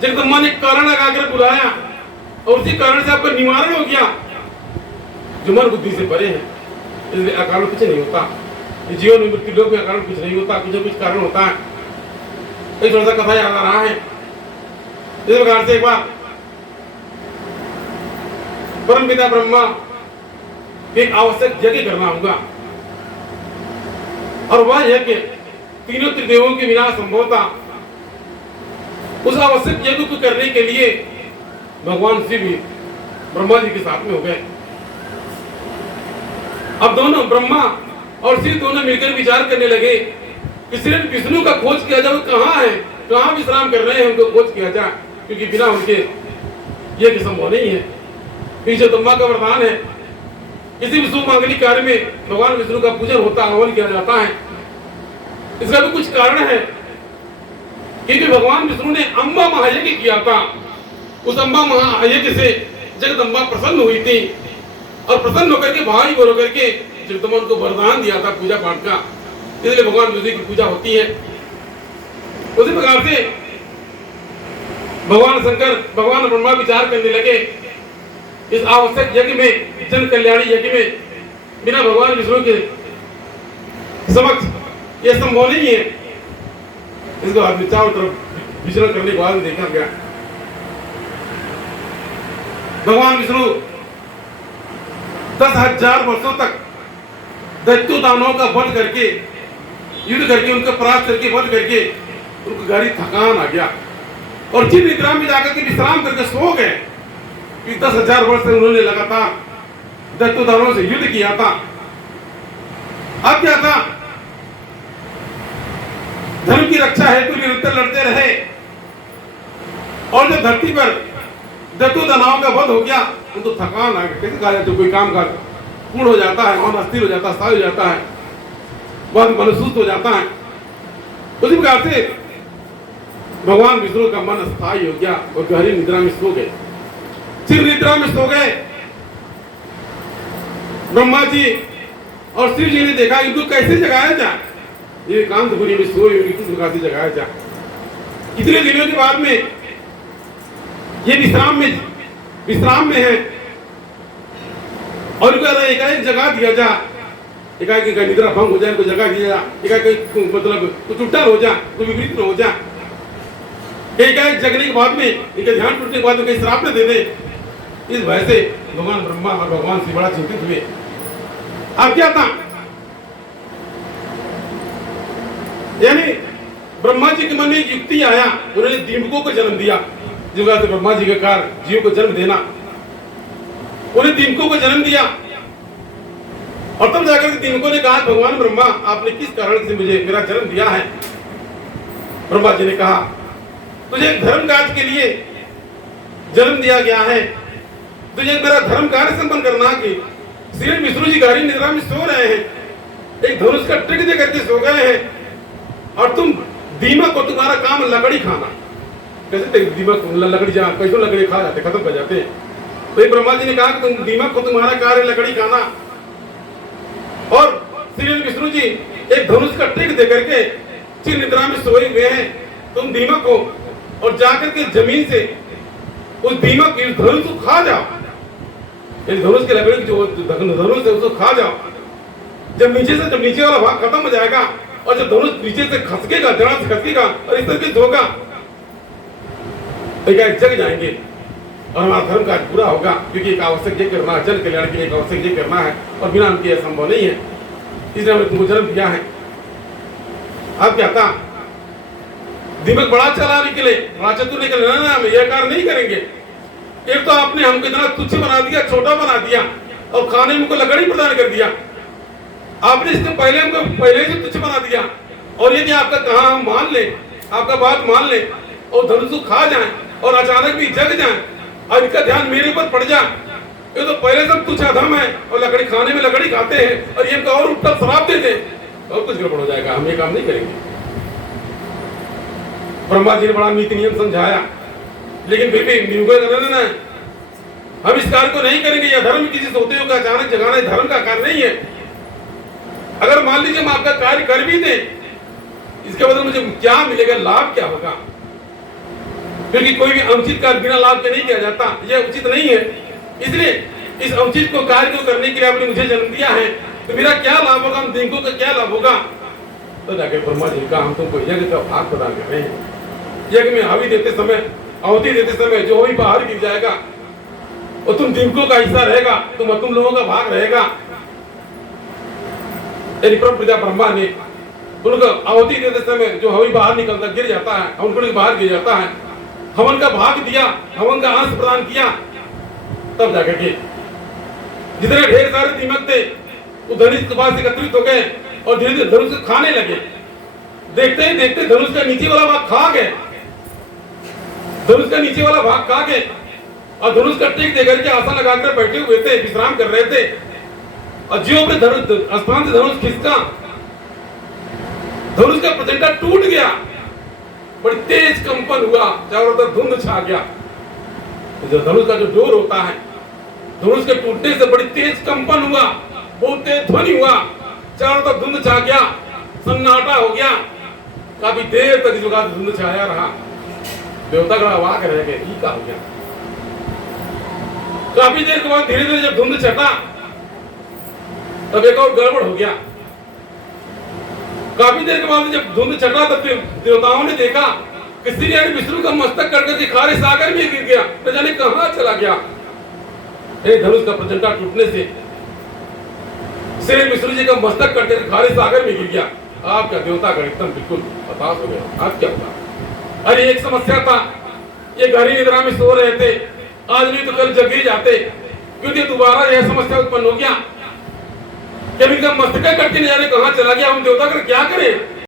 जगदम्बा ने कारण लगाकर बुलाया और उसी कारण से आपका निवारण हो गया। जो मन बुद्धि से परे है, इसलिए अकारण कुछ नहीं होता। जीवन में मृत्यु लोक में अकारण कुछ नहीं होता, कुछ न कुछ कारण होता है। एक थोड़ा सा कथा याद आ रहा है। इस प्रकार से एक बार परम पिता ब्रह्मा एक आवश्यक यज्ञ करना होगा और वह यज्ञ तीनों त्रिदेवों के बिना संभव था। उस आवश्यक यज्ञ को करने के लिए भगवान शिव ब्रह्मा जी के साथ में हो गए। अब दोनों ब्रह्मा और शिव दोनों मिलकर विचार करने लगे कि सिर्फ विष्णु का खोज किया जाए, वो कहाँ है, कहाँ विश्राम कर रहे हैं, उनको खोज किया जाए, क्योंकि बिना उनके यज्ञ संभव नहीं है। पीछे जगदम्बा का वरदान है, किसी भी शुभ मांगलिक कार्य में भगवान विष्णु का पूजन होता है, हवन किया जाता है। इसका भी कुछ कारण है, क्योंकि भगवान विष्णु ने अम्बा महायज्ञ किया था। उस अम्बा महायज्ञ से जगदम्बा प्रसन्न हुई थी और प्रसन्न होकर के भाई बोल करके जगदम्बा उनको वरदान दिया था पूजा पाठ का, इसलिए भगवान विष्णु की पूजा होती है। उसी प्रकार से भगवान शंकर भगवान ब्रह्मा विचार करने लगे, इस आवश्यक यज्ञ में, जन कल्याणी यज्ञ में बिना भगवान विष्णु के समक्ष यह संभव नहीं है। इसको आदमी चारों तरफ विचरण करने के बाद देखा गया, भगवान विष्णु 10,000 वर्षों तक दैत्य दानवों का वध करके, युद्ध करके, उनका परास्त करके, वध करके उनको गहरी थकान आ गया और जिन निद्रा में जाकर के विश्राम करके सो गए। 10,000 वर्ष से उन्होंने लगातार दैत्य दानवों से युद्ध किया था। अब क्या था, धर्म की रक्षा हेतु निरंतर लड़ते रहे और जब धरती पर दैत्य दानवों का वध हो गया, उनको थकान आ गई। कैसे कहा जाए, कोई काम का पूर्ण हो जाता है, मन अस्थिर हो जाता है, स्थायी हो जाता है, बहुत मनसुस्त हो जाता है। उसी प्रकार से भगवान विष्णु का मन स्थायी हो गया और गहरी निद्रा में सो गए। चिर निद्रा में सो गए। ब्रह्मा जी और शिव जी ने देखा इनको कैसे जगाया जाए, ये एकांतपुरी में सोए हुए किस प्रकार से जगाया जाए। इतने दिनों के बाद में ये विश्राम में है और एकाएक जगा दिया जा, एकाएक निद्रा भंग हो जाए, इनको जगा दिया जा, एकाएक मतलब कुछ उल्टा हो जाए, कोई विपरीत न हो जाए। एकाएक जगने के बाद में, इनके ध्यान टूटने के बाद में कहीं श्राप न दे दे, इस भय से भगवान ब्रह्मा और भगवान शिव बड़ा चिंतित हुए। अब क्या था, यानी ब्रह्मा जी के मन में एक युक्ति आया, उन्होंने दीमकों को जन्म दिया। जिसका से ब्रह्मा जी का कार्य जीव को जन्म देना, उन्हें दीमकों को जन्म दिया और तब जाकर के दीमकों ने कहा, भगवान ब्रह्मा आपने किस कारण से मुझे मेरा जन्म दिया है। ब्रह्मा जी ने कहा, तुझे धर्म कार्य के लिए जन्म दिया गया है, तुझे मेरा धर्म कार्य संपन्न करना कि श्री विष्णु जी गहरी निद्रा में सो रहे हैं, एक धनुष का ट्रिक दे करके सो गए हैं और तुम दीमक को, तुम्हारा काम लकड़ी खाना। कैसे दीमक लकड़ी जा, कैसे लकड़ी खा जाते, खत्म कर जाते हैं। तो ब्रह्मा जी ने कहा कि तुम दीमक को, तुम्हारा कार्य लकड़ी खाना, और श्री विष्णु जी एक धनुष का ट्रिक दे करके चिर निद्रा में सोए हुए हैं, तुम दीमक को और जाकर के जमीन से उस दीमक इस धनुष को खा जाओ, इस धनुष के लकड़ी जो धनुष है उसको खा जाओ। जब नीचे वाला भाग खत्म हो जाएगा और जब धनुष नीचे से खसकेगा, जड़ा से खसकेगा और इस तरह से होगा, जग जाएंगे और हमारा धर्म कार्य पूरा होगा, क्योंकि एक आवश्यक ये करना है, जन कल्याण के लिए एक आवश्यक ये करना है और बिना उनके यह संभव नहीं है, इसलिए हमने तुमको जन्म दिया है। अब क्या था, दीमक बड़ा चला निकले, बड़ा चतुर निकले, ना हम यह कार्य नहीं करेंगे। एक तो आपने हमको इतना तुच्छ बना दिया, छोटा बना दिया और खाने में को लकड़ी प्रदान कर दिया। आपने इससे पहले हमको पहले से तुच्छ बना दिया और यदि आपका कहा हम मान ले, आपका बात मान ले और धनुष को खा जाए और अचानक भी जग जाए और इनका ध्यान मेरे ऊपर पड़ जाए, ये तो पहले सब तुच्छ अधम है और लकड़ी खाने में लकड़ी खाते हैं और ये इनका और उत्तर श्राप देते और कुछ गड़बड़ हो जाएगा, हम ये काम नहीं करेंगे। ब्रह्मा जी ने बड़ा नीति नियम समझाया, लेकिन फिर भी ना, हम इस कार्य को नहीं करेंगे। यह धर्म किसी सोते का अचानक जगाना धर्म का कार्य नहीं है। अगर मान लीजिए हम आपका कार्य कर भी दें, इसके बदले मुझे क्या मिलेगा, लाभ क्या होगा। क्योंकि कोई भी अनुचित कार्य बिना लाभ के नहीं किया जाता, यह उचित नहीं है। इसलिए इस अनुचित को कार्य को करने के लिए आपने मुझे जन्म दिया है, तो मेरा क्या लाभ होगा, हम देवों का क्या लाभ होगा? तो जाके ब्रह्मा जी का हम तुमको यज्ञ का भाग प्रदान कर रहे हैं। यज्ञ में आहुति देते समय, आहुति देते समय जो भी बाहर गिर जाएगा वो तुम देवों का हिस्सा रहेगा, तुम लोगों का भाग रहेगा। यदि परम प्रजा ब्रह्मा ने उनको आहुति देते समय जो हवा बाहर निकलता गिर जाता है, उनको बाहर गिर जाता है, हवन का भाग दिया, हवन का अंश प्रदान किया, तब जाकर के जितने ढेर सारे दीमक थे वो धनुष के पास एकत्रित हो गए और धीरे धीरे धनुष को खाने लगे। देखते ही देखते धनुष का नीचे वाला भाग खा गए, धनुष का नीचे वाला भाग खा गए और धनुष का टेक देकर के आसन लगाकर बैठे हुए थे, विश्राम कर रहे थे। और जियो पे धनुष स्थान से धनुष खिसका, धनुष का प्रचंडा टूट गया, बड़ी तेज कंपन हुआ, चारों तरफ धुंध छा गया। जो धनुष का जो डोर होता है, धनुष के टूटने से बड़ी तेज कंपन हुआ, बहुत तेज ध्वनि हुआ, चारों तरफ धुंध छा गया, सन्नाटा हो गया। काफी देर तक जो धुंध छाया रहा, देवता का अवाक रह गए, ये क्या हो गया? काफी देर के बाद धीरे धीरे जब धुंध छटा, तब एक और गड़बड़ हो गया। काफी देर के बाद जब धुंध छटा तब देवताओं ने देखा कि श्री विष्णु का मस्तक कटकर के खारे सागर में गिर गया, न जाने कहां चला गया। धनुष का प्रचंडा टूटने से श्री विष्णु जी का मस्तक कटकर खारे सागर में गिर गया। आपका देवता का एकदम बिल्कुल हताश हो गया, आज क्या होगा? अरे एक समस्या था, ये गहरी निद्रा में सो रहे थे, आज नहीं तो कल जग ही जाते, क्योंकि दोबारा यह समस्या उत्पन्न हो गया कि इनका मस्तक कट के न जाने कहां चला गया, हम देवता कर क्या करें?